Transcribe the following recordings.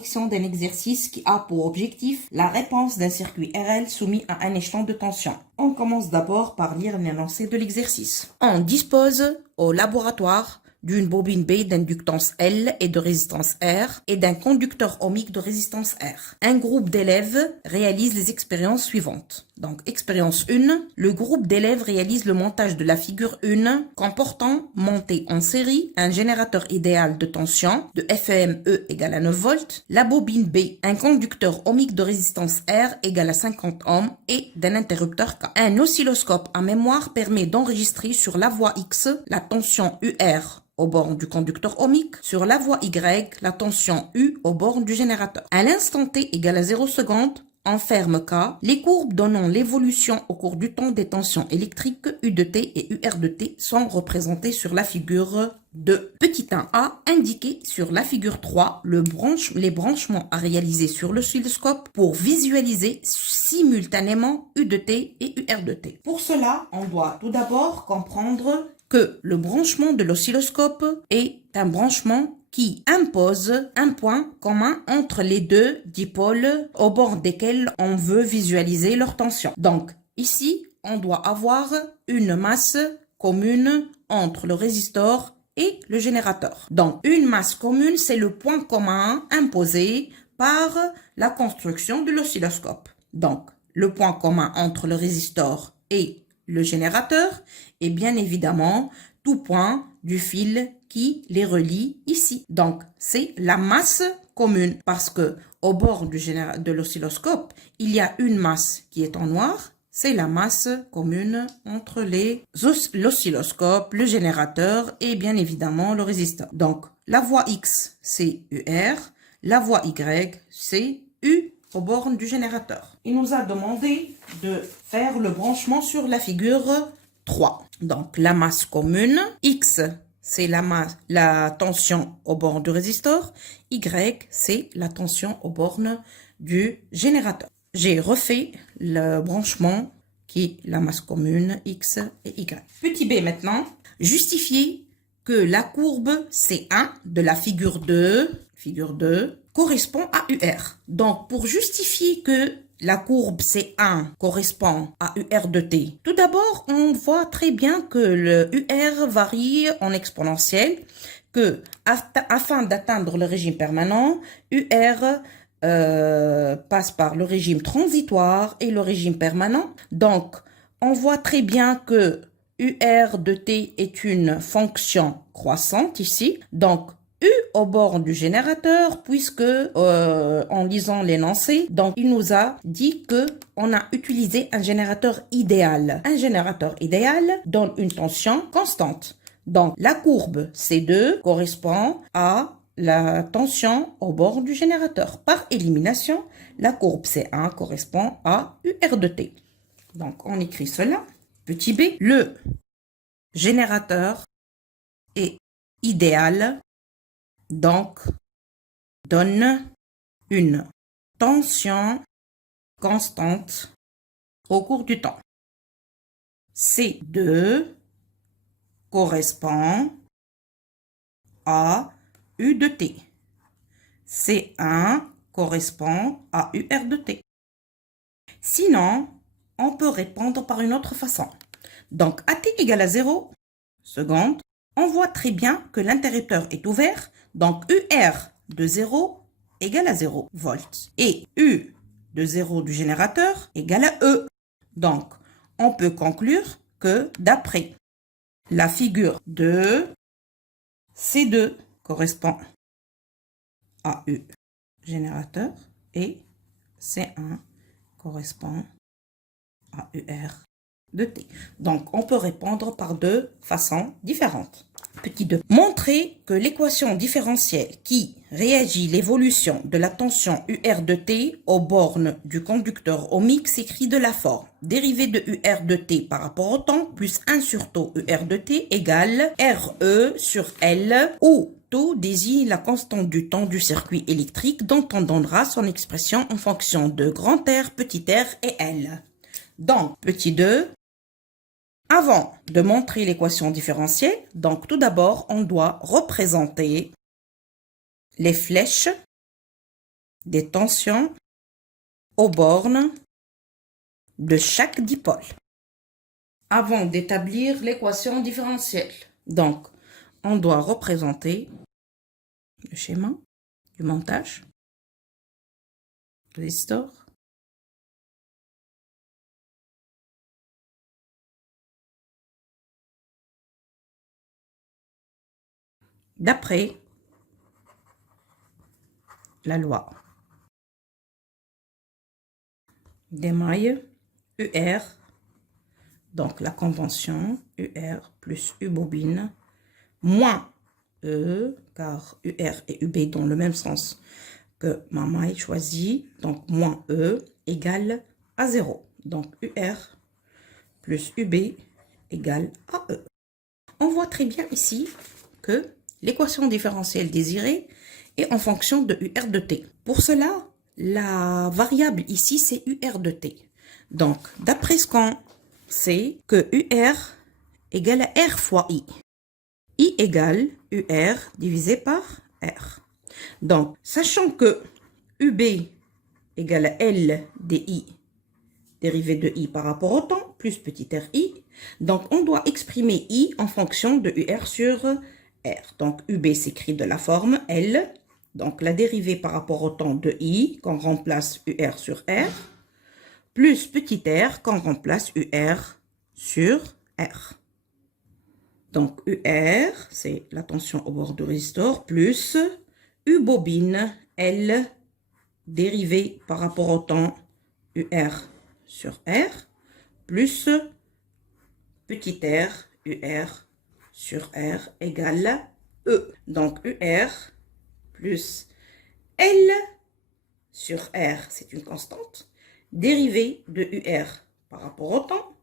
correction d'un exercice qui a pour objectif la réponse d'un circuit RL soumis à un échelon de tension. On commence d'abord par lire l'énoncé de l'exercice. On dispose au laboratoire d'une bobine B d'inductance L et de résistance R et d'un conducteur ohmique de résistance R. Un groupe d'élèves réalise les expériences suivantes. Donc, expérience 1, le groupe d'élèves réalise le montage de la figure 1 comportant monté en série un générateur idéal de tension de FEME égale à 9 volts, la bobine B, un conducteur ohmique de résistance R égale à 50 ohms et d'un interrupteur K. Un oscilloscope à mémoire permet d'enregistrer sur la voie X la tension UR aux bornes du conducteur ohmique, sur la voie Y, la tension U aux bornes du générateur. À l'instant T égale à 0 secondes, en ferme K, les courbes donnant l'évolution au cours du temps des tensions électriques U de T et UR de T sont représentées sur la figure 2. Petit 1A, indiqué sur la figure 3, les branchements à réaliser sur l'oscilloscope pour visualiser simultanément U de T et UR de T. Pour cela, on doit tout d'abord comprendre que le branchement de l'oscilloscope est un branchement qui impose un point commun entre les deux dipôles au bord desquels on veut visualiser leur tension. Donc, ici, on doit avoir une masse commune entre le résistor et le générateur. Donc, une masse commune, c'est le point commun imposé par la construction de l'oscilloscope. Donc, le point commun entre le résistor et le générateur est bien évidemment tout point du fil qui les relie ici. Donc, c'est la masse commune parce que au bord de l'oscilloscope, il y a une masse qui est en noir. C'est la masse commune entre l'oscilloscope, le générateur et bien évidemment le résisteur. Donc, la voie X, c'est UR. La voie Y, c'est U aux bornes du générateur. Il nous a demandé de faire le branchement sur la figure 3. Donc, la masse commune, X, c'est la tension au bord du résistor, Y, c'est la tension aux bornes du générateur. J'ai refait le branchement qui est la masse commune X et Y. Petit b maintenant, justifier que la courbe C1 de la figure 2 correspond à UR. Donc, pour justifier que la courbe C1 correspond à UR de T, tout d'abord, on voit très bien que le UR varie en exponentielle, que afin d'atteindre le régime permanent, UR passe par le régime transitoire et le régime permanent. Donc, on voit très bien que UR de T est une fonction croissante ici. Donc, U au bord du générateur, puisque en lisant l'énoncé, donc il nous a dit que on a utilisé un générateur idéal. Un générateur idéal donne une tension constante. Donc la courbe C2 correspond à la tension au bord du générateur. Par élimination, la courbe C1 correspond à UR de T. Donc on écrit cela. Petit b, le générateur est idéal. Donc, donne une tension constante au cours du temps. C2 correspond à U de T. C1 correspond à UR de T. Sinon, on peut répondre par une autre façon. Donc, AT égale à 0 secondes, on voit très bien que l'interrupteur est ouvert. Donc, UR de 0 égale à 0 volts. Et U de 0 du générateur égale à E. Donc, on peut conclure que d'après la figure 2, C2 correspond à U générateur et C1 correspond à UR de T. Donc, on peut répondre par deux façons différentes. Petit 2. Montrer que l'équation différentielle qui réagit l'évolution de la tension UR de T aux bornes du conducteur ohmique s'écrit de la forme dérivée de UR de T par rapport au temps plus 1 sur taux UR de T égale RE sur L, où taux désigne la constante du temps du circuit électrique dont on donnera son expression en fonction de grand R, petit r et L. Donc, petit 2. Avant de montrer l'équation différentielle, donc tout d'abord, on doit représenter les flèches des tensions aux bornes de chaque dipôle avant d'établir l'équation différentielle. Donc, on doit représenter le schéma du montage, résistor, d'après la loi des mailles UR, donc la convention UR plus U bobine moins E, car UR et UB dans le même sens que ma maille choisie, donc moins E égale à 0. Donc UR plus UB égale à E. On voit très bien ici que l'équation différentielle désirée est en fonction de UR de T. Pour cela, la variable ici, c'est UR de T. Donc, d'après ce qu'on sait, que UR égale à R fois I. I égale UR divisé par R. Donc, sachant que UB égale à L dI, dérivée de I par rapport au temps, plus petit RI, donc on doit exprimer I en fonction de UR sur R. Donc, UB s'écrit de la forme L, donc la dérivée par rapport au temps de I, qu'on remplace UR sur R, plus petit r, qu'on remplace UR sur R. Donc, UR, c'est la tension au bord du résistor, plus U bobine, L, dérivée par rapport au temps, UR sur R, plus petit r, UR sur R égale E. Donc, UR plus L sur R, c'est une constante, dérivée de UR par rapport au temps,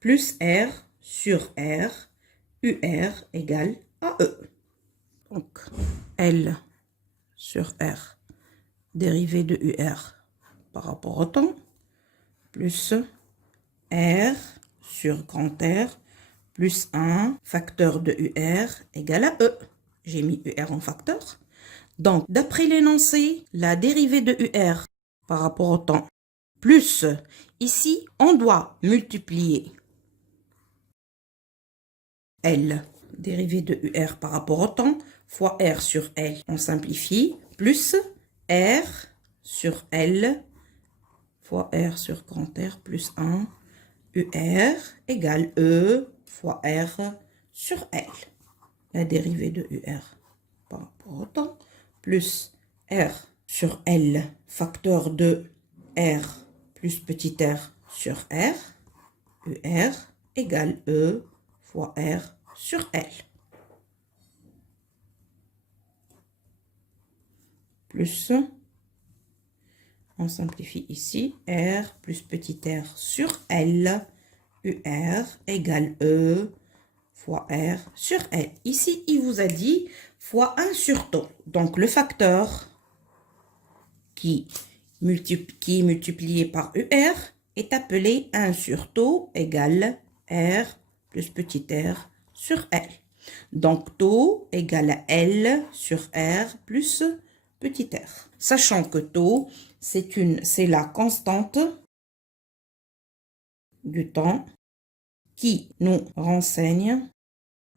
plus R sur R, UR égale à E. Donc, L sur R, dérivée de UR par rapport au temps, plus R sur grand R, plus 1 facteur de UR égale à E. J'ai mis UR en facteur. Donc, d'après l'énoncé, la dérivée de UR par rapport au temps, plus, ici, on doit multiplier L, dérivée de UR par rapport au temps, fois R sur L, on simplifie, plus R sur L, fois R sur grand R, plus 1, UR égale E fois R sur L. La dérivée de UR par rapport au temps, plus R sur L, facteur de R plus petit r sur R, UR égale E fois R sur L. Plus, on simplifie ici, R plus petit r sur L, UR égale E fois R sur L. Ici, il vous a dit fois 1 sur taux. Donc, le facteur qui est multiplié par UR est appelé 1 sur taux égale R plus petit r sur L. Donc, taux égale à L sur R plus petit r. Sachant que taux, c'est la constante du temps qui nous renseigne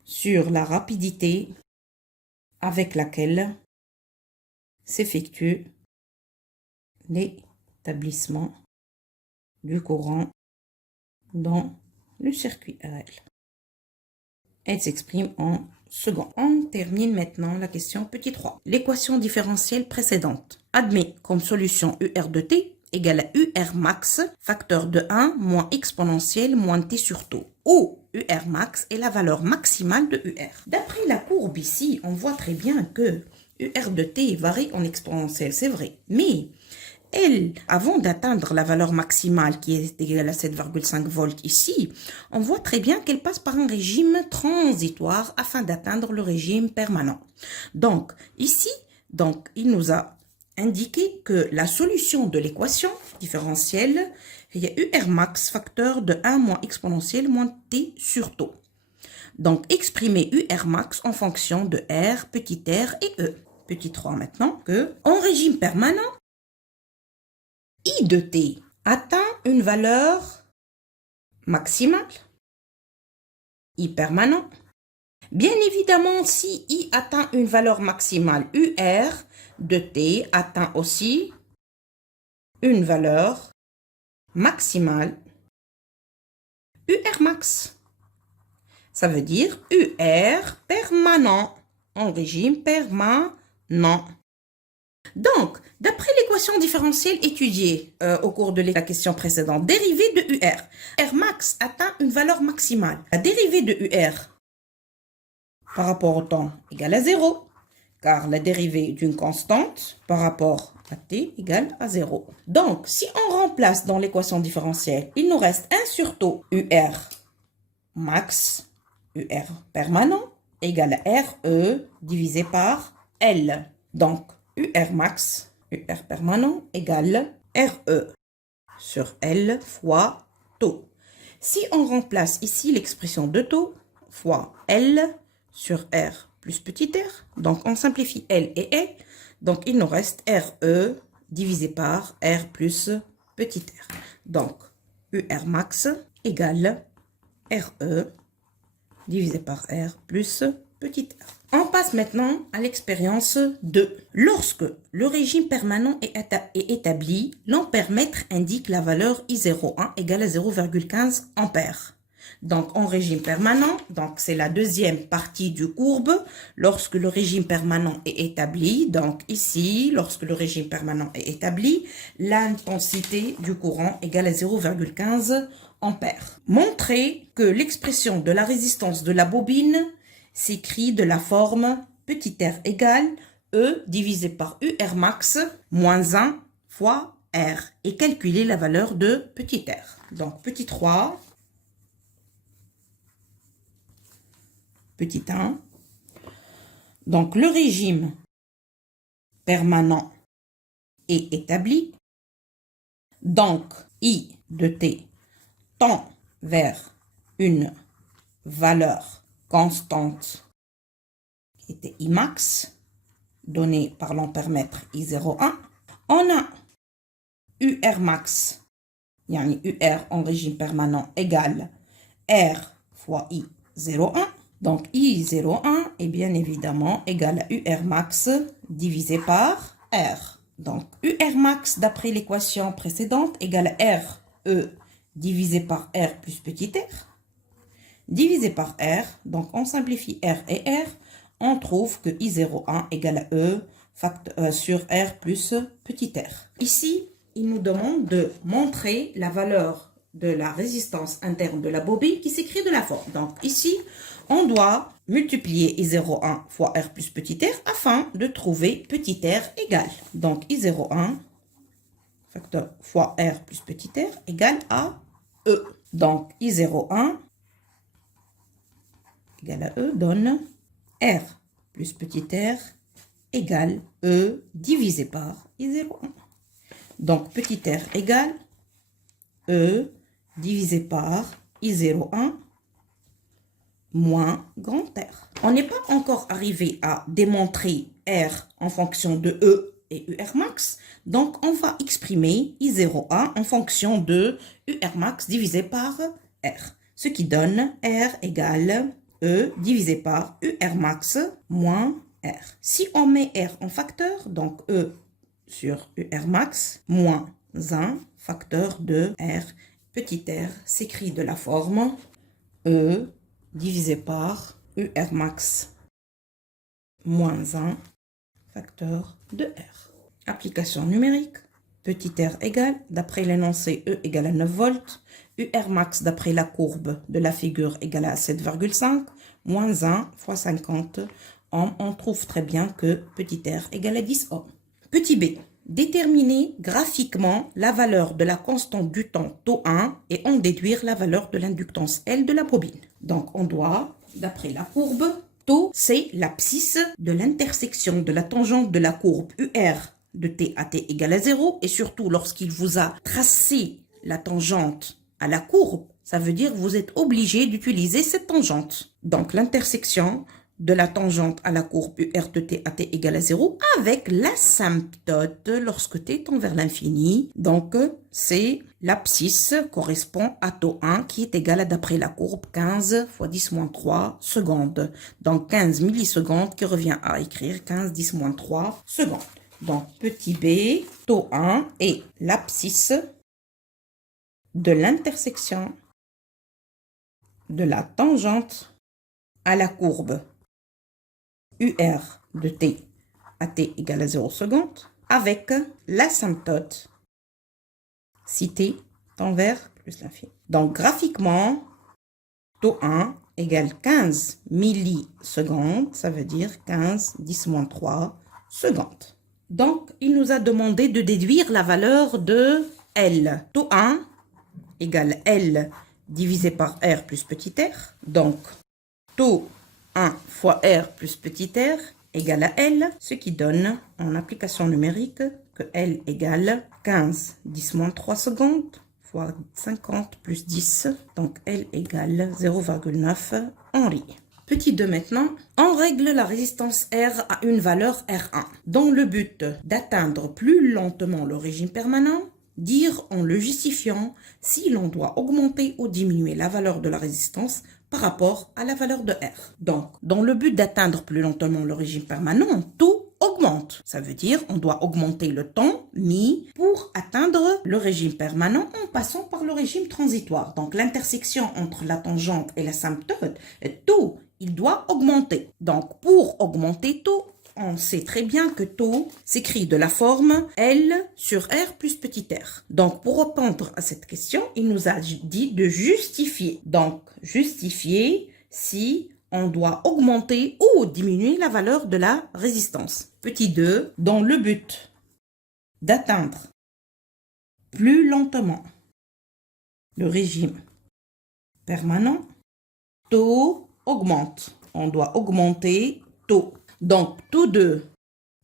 sur la rapidité avec laquelle s'effectue l'établissement du courant dans le circuit RL. Elle s'exprime en secondes. On termine maintenant la question petit 3. L'équation différentielle précédente admet comme solution UR de T égale à UR max, facteur de 1 moins exponentielle moins T sur taux, où UR max est la valeur maximale de UR. D'après la courbe ici, on voit très bien que UR de T varie en exponentielle, c'est vrai. Mais elle, avant d'atteindre la valeur maximale qui est égale à 7,5 volts ici, on voit très bien qu'elle passe par un régime transitoire afin d'atteindre le régime permanent. Donc, ici, il nous a indiqué que la solution de l'équation différentielle est UR max facteur de 1 moins exponentielle moins T sur taux. Donc, exprimer UR max en fonction de R, petit r et E. petit 3 maintenant, que en régime permanent, I de t atteint une valeur maximale, I permanent. Bien évidemment, si I atteint une valeur maximale, UR de t atteint aussi une valeur maximale, UR max. Ça veut dire UR permanent, en régime permanent. Donc, d'après l'équation différentielle étudiée au cours de la question précédente, dérivée de UR, R max atteint une valeur maximale. La dérivée de UR par rapport au temps égale à 0, car la dérivée d'une constante par rapport à t égale à 0. Donc, si on remplace dans l'équation différentielle, il nous reste 1 sur taux UR max, UR permanent, égale à RE divisé par L. Donc, UR max, UR permanent, égale RE sur L fois taux. Si on remplace ici l'expression de taux fois L sur R plus petit r, donc on simplifie L et L, donc il nous reste RE divisé par R plus petit r. Donc, UR max égale RE divisé par R plus petit r. On passe maintenant à l'expérience 2. Lorsque le régime permanent est établi, l'ampèremètre indique la valeur I01 égale à 0,15 ampères. Donc, en régime permanent, donc c'est la deuxième partie du courbe, lorsque le régime permanent est établi, donc ici, lorsque le régime permanent est établi, l'intensité du courant égale à 0,15 ampères. Montrez que l'expression de la résistance de la bobine s'écrit de la forme petit r égale E divisé par UR max moins 1 fois R et calculer la valeur de petit r. Donc, petit 3, petit 1. Donc, le régime permanent est établi. Donc, I de t tend vers une valeur constante qui était I max, donnée par l'ampèremètre I01. On a UR max, yani UR en régime permanent, égale R fois I01. Donc, I01 est bien évidemment égal à UR max divisé par R. Donc, UR max, d'après l'équation précédente, égale à RE divisé par R plus petit r, divisé par R. Donc, on simplifie R et R. On trouve que I01 égale à E sur R plus petit r. Ici, il nous demande de montrer la valeur de la résistance interne de la bobine qui s'écrit de la forme. Donc, ici, on doit multiplier I01 fois R plus petit r afin de trouver petit r égal. Donc, I01 facteur fois R plus petit r égale à E. Donc, I01 égale à E donne R plus petit r égale E divisé par I01. Donc, petit r égale E divisé par I01 moins grand R. On n'est pas encore arrivé à démontrer R en fonction de E et UR max. Donc, on va exprimer I01 en fonction de UR max divisé par R. Ce qui donne R égale E divisé par UR max moins R. Si on met R en facteur, donc E sur UR max moins 1 facteur de R petit r s'écrit de la forme E divisé par UR max moins 1 facteur de R. Application numérique. Petit r égale, d'après l'énoncé E égale à 9 volts, UR max d'après la courbe de la figure égale à 7,5, moins 1 fois 50 ohms. On trouve très bien que petit r égale à 10 ohms. Petit b. Déterminer graphiquement la valeur de la constante du temps taux 1 et en déduire la valeur de l'inductance L de la bobine. Donc, on doit, d'après la courbe, taux, c'est l'abscisse de l'intersection de la tangente de la courbe UR de t à t égale à 0. Et surtout, lorsqu'il vous a tracé la tangente à la courbe, ça veut dire que vous êtes obligé d'utiliser cette tangente. Donc, l'intersection de la tangente à la courbe UR de t à t égale à 0 avec l'asymptote lorsque t tend vers l'infini. Donc, c'est l'abscisse correspond à taux 1 qui est égal à, d'après la courbe, 15 fois 10 moins 3 secondes. Donc, 15 millisecondes qui revient à écrire 15 10 moins 3 secondes. Donc, petit b, taux 1 est l'abscisse de l'intersection de la tangente à la courbe UR de t à t égale à 0 secondes avec l'asymptote si t tend vers plus l'infini. Donc, graphiquement, taux 1 égale 15 millisecondes, ça veut dire 15 10 moins 3 secondes. Donc, il nous a demandé de déduire la valeur de L. Taux 1 égale L divisé par R plus petit r. Donc, taux 1 fois R plus petit r égale à L, ce qui donne en application numérique que L égale 15 10 moins 3 secondes fois 50 plus 10. Donc, L égale 0,9 Henri. Petit 2 maintenant, on règle la résistance R à une valeur R1 dans le but d'atteindre plus lentement le régime permanent. Dire en le justifiant si l'on doit augmenter ou diminuer la valeur de la résistance par rapport à la valeur de R. Donc, dans le but d'atteindre plus lentement le régime permanent, tout augmente. Ça veut dire on doit augmenter le temps mis pour atteindre le régime permanent en passant par le régime transitoire. Donc, l'intersection entre la tangente et l'asymptote, tout, il doit augmenter. Donc, pour augmenter tout, on sait très bien que taux s'écrit de la forme L sur R plus petit r. Donc, pour répondre à cette question, il nous a dit de justifier. Donc, justifier si on doit augmenter ou diminuer la valeur de la résistance. Petit 2, dans le but d'atteindre plus lentement le régime permanent, taux augmente. On doit augmenter taux. Donc, taux 2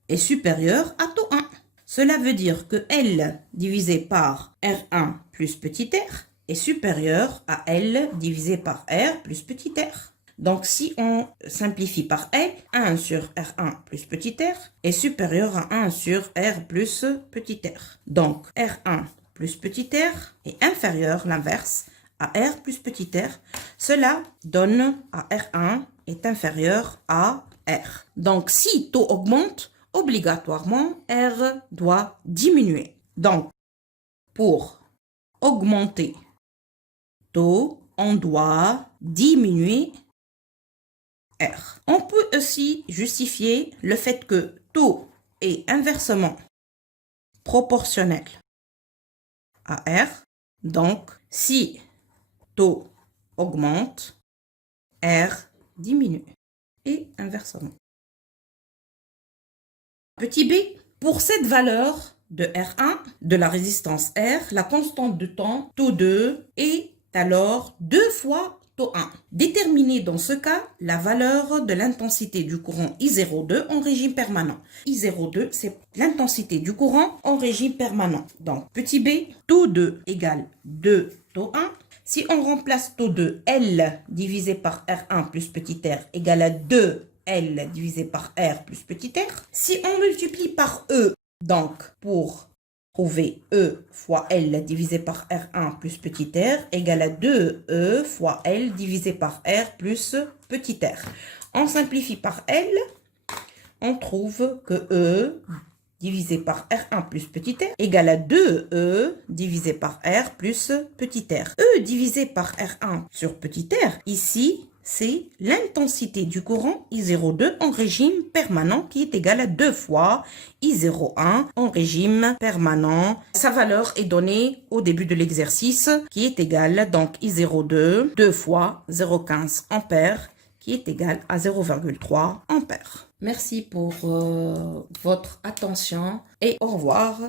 est supérieur à taux 1. Cela veut dire que L divisé par R1 plus petit r est supérieur à L divisé par R plus petit r. Donc, si on simplifie par L, 1 sur R1 plus petit r est supérieur à 1 sur R plus petit r. Donc, R1 plus petit r est inférieur, l'inverse, à R plus petit r. Cela donne à R1 est inférieur à R. Donc, si taux augmente, obligatoirement, R doit diminuer. Donc, pour augmenter taux, on doit diminuer R. On peut aussi justifier le fait que taux est inversement proportionnel à R. Donc, si taux augmente, R diminue. Et inversement. Petit b, pour cette valeur de R1, de la résistance R, la constante de temps, taux 2, est alors 2 fois taux 1. Déterminer dans ce cas la valeur de l'intensité du courant I02 en régime permanent. I02, c'est l'intensité du courant en régime permanent. Donc, petit b, taux 2 égale 2 taux 1. Si on remplace taux 2, L divisé par R1 plus petit r égale à 2 L divisé par R plus petit r. Si on multiplie par E, donc pour trouver E fois L divisé par R1 plus petit r égale à 2E fois L divisé par R plus petit r. On simplifie par L, on trouve que E divisé par R1 plus petit r égale à 2E divisé par R plus petit r. E divisé par R1 sur petit r, ici, c'est l'intensité du courant I02 en régime permanent qui est égal à 2 fois I01 en régime permanent. Sa valeur est donnée au début de l'exercice qui est égal donc I02 2 fois 0,15 ampères qui est égal à 0,3 ampères. Merci pour votre attention et au revoir.